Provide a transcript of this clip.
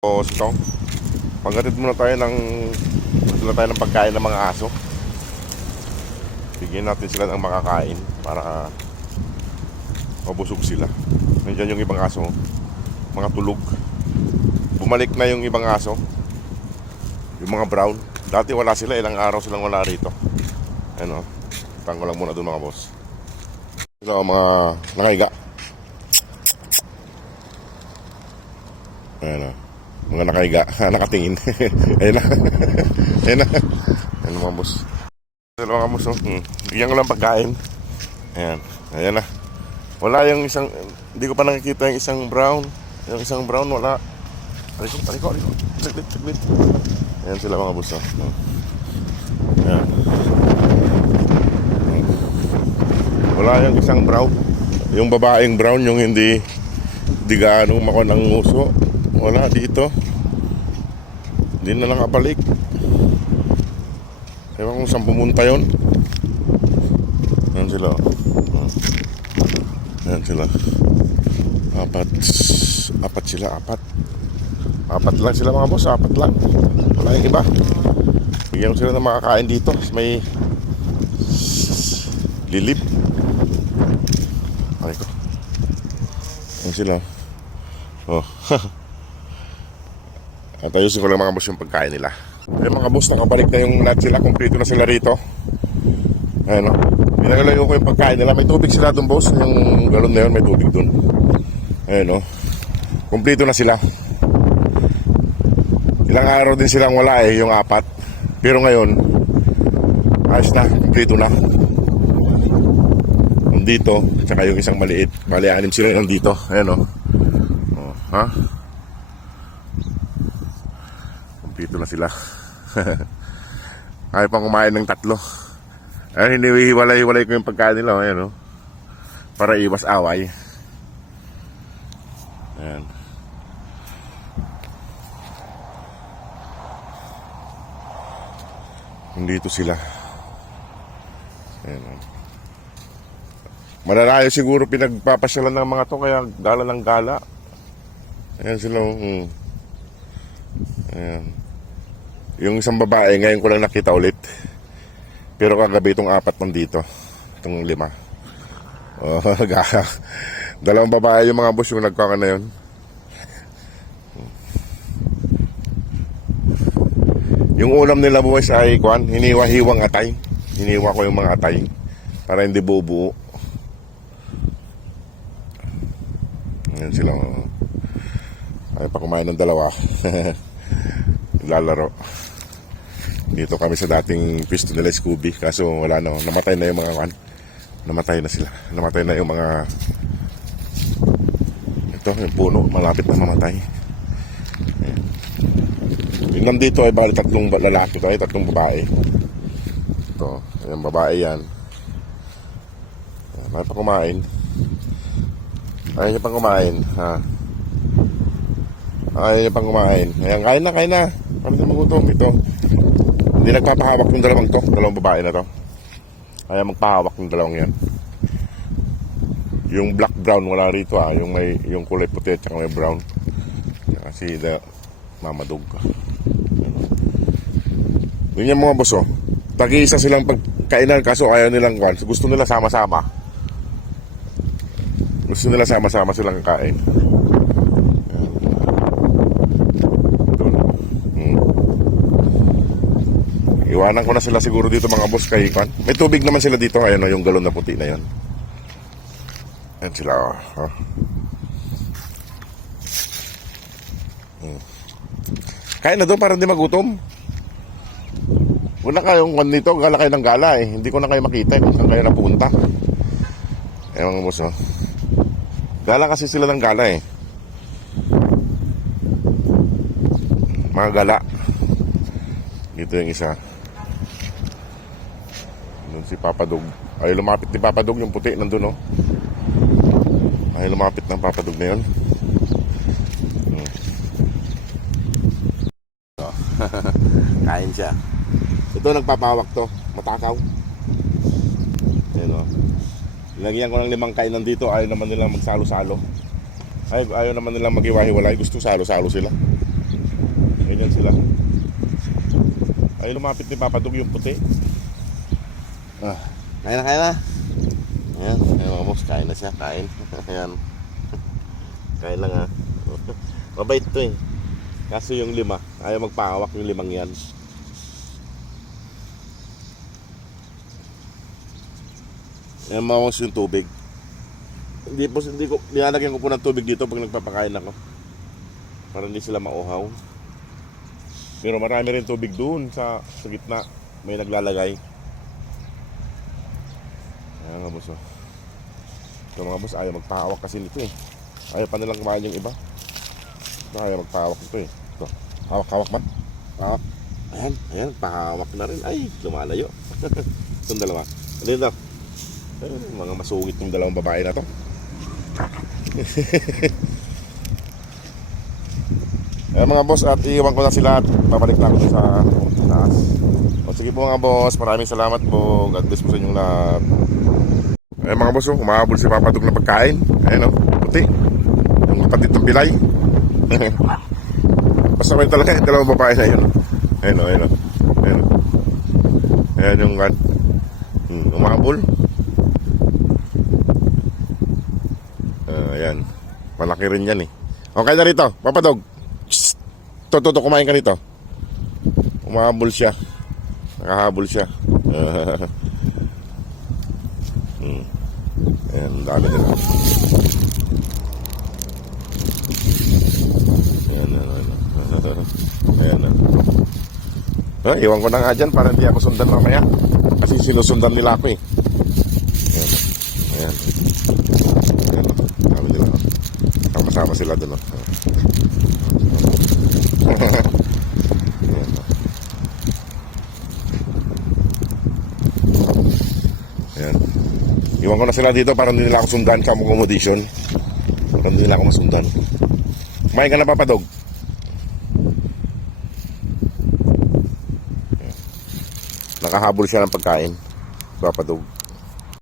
O ito, paghatid muna tayo ng pagkain ng mga aso. Bigyan natin sila ng makakain para mabusog sila. Nandiyan yung ibang aso, mga tulog. Bumalik na yung ibang aso, yung mga brown. Dati wala sila, ilang araw silang wala rito. Ano, tangko lang muna doon mga boss. Sila mga nakahiga. Ayan o, mga nakahiga, nakatingin. Ayan na. Ayan na. Ayan mga boss. Ayan mga boss, bigyan ko lang pagkain. Ayan, ayan na. Wala yung isang, hindi ko pa nakikita yung isang brown. Yung isang brown wala. Aliko. Saglit. Ayan sila mga boss. Ayan. Wala yung isang brown. Yung babaeng brown, yung hindi gaano makuha ng nguso. Wala dito. Hindi na nakabalik. Ewan kung saan pumunta yun. Ayan sila. Ayan sila. Apat lang sila mga boss. Apat lang. Wala yung iba. Bigyan ko sila ng makakain dito. May lilip. Ay ko. Ayan sila. Oh. At ayusin ko lang mga boss yung pagkain nila. Yung mga boss, nakabalik na yung lahat sila. Kompleto na sila rito. Ayan o. Pinagalayo ko yung pagkain nila. May tubig sila doon boss. Yung galon na yun, may tubig doon. Ayan o. Kompleto na sila. Ilang araw din silang wala yung apat. Pero ngayon, ayos na. Kompleto na. Dito, tsaka yung isang maliit. Bali, 6 sila nandito. Ayan o. Oh, ha? Dito na sila. Ayaw pang kumain ng 3. Ayun, hinihiwalay ko yung pagkain nila. Ayan, para iwas away. Ayan. Dito sila. Ayan. Malalayo siguro pinagpapasyalan ng mga to, kaya gala ng gala. Ayan sila. Ayan. Yung isang babae, ngayon ko lang nakita ulit. Pero kagabi itong 4 nandito. Itong 5. Oh, dalawang babae yung mga boss yung nagkaka na yun. Yung ulam nila boys ay hiniwa-hiwang atay. Hiniwa ko yung mga atay para hindi buo-buo. Ayan sila. Ay pa kumain ng 2. Lalaro. Dito kami sa dating pisto nila Scooby. Kaso wala na. Namatay na yung mga namatay na sila. Namatay na yung mga ito, yung puno. Malapit na mamatay. Ayan. Yung nandito ay bali 3 lalaki tayo, 3 babae. Ito. Yung babae yan. Ayaw pa kumain. Ayaw niya pang kumain. Ha? Ayaw niya pang kumain. Ayan, kain na. Kami na magutom ito. Hindi nagpapahawak ng dalawang babae na to. Kaya magpahawak ng 2 yan. Yung black brown wala rito yung kulay puti at may brown. Kasi mamadog. Yun yung mga boss Tag-iisa silang pagkainan kaso ayaw nilang gusto nila sama-sama. Gusto nila sama-sama silang kain. Iwanan ko na sila siguro dito mga boss kay Kwan. May tubig naman sila dito. Ayan yung galon na puti na yan. Ayan sila. Kain na doon para hindi magutom. Wala kayong kwan dito. Gala kayo ng gala Hindi ko na kayo makita kung saan kayo napunta. Ayan mga boss Gala kasi sila ng gala Mga gala. Dito yung isa. Doon si Papa Dog. Ay lumapit ni Papa Dog yung puti nandun Ay lumapit ng Papa Dog na yun. Kain siya. Ito nagpapawak to. Matakaw. Ayan Lagyan ko ng 5 kainan dito. Ayaw naman nilang magsalo-salo. Ayaw naman nilang mag-iwahiwalay. Gusto salo-salo sila. Ganyan sila. Ay, lumapit ni Papadog yung puti. Kain na, kain na. Ayan, ayan mga boss, kain na siya, kain. Ayan. Kain lang ha. Mabait to eh. Kaso yung 5, ayaw magpahawak yung 5 yan. Ayan mga boss yung tubig. Nilalagyan ko po ng tubig dito pag nagpapakain ako. Para hindi sila mauhaw. Pero marami rin tubig doon sa gitna. May naglalagay. Ayan mga boss. Ito mga boss, ayaw magpahawak kasi nito eh. Ayaw pa nilang kumain yung iba. Ito, ayaw magpahawak ito eh. Ito, hawak-hawak man. Hawak. Ayan, ayan, pahawak na rin. Ay, lumalayo. Itong dalawa. Ano yun daw? Mga masungit yung dalawang babae na to. Ayan mga boss, at iiwan ko na sila at babalik na ako sa taas. O sige po mga boss, maraming salamat po. God bless po sa inyong lahat. Ayan mga boss, umahabol si Papadog na pagkain. Ayan o, puti. Yung kapatid ng pilay. Pasaway talaga yung dalawang babae na yun. Ayan o, ayan o. Ayan o. Ayan yung umahabol. Ayan. Malaki rin yan eh. Okay na rito, Papadog. Toto, kumain ka nito. Umahabol siya. Nakahabol siya. Ayan, dami nila. Ayan, ayan. Iwan ko na nga dyan para hindi ako sundan mamaya. Kasi sinusundan nila ako eh. Ayan. Ayan. Dami nila. Kasama sila doon. Ayan. Iwan ko na sila dito para hindi nila ako sundan sa accommodation. Para hindi nila ako masundan. Kumain ka na, Papadog. Nakahabol siya ng pagkain, Papadog.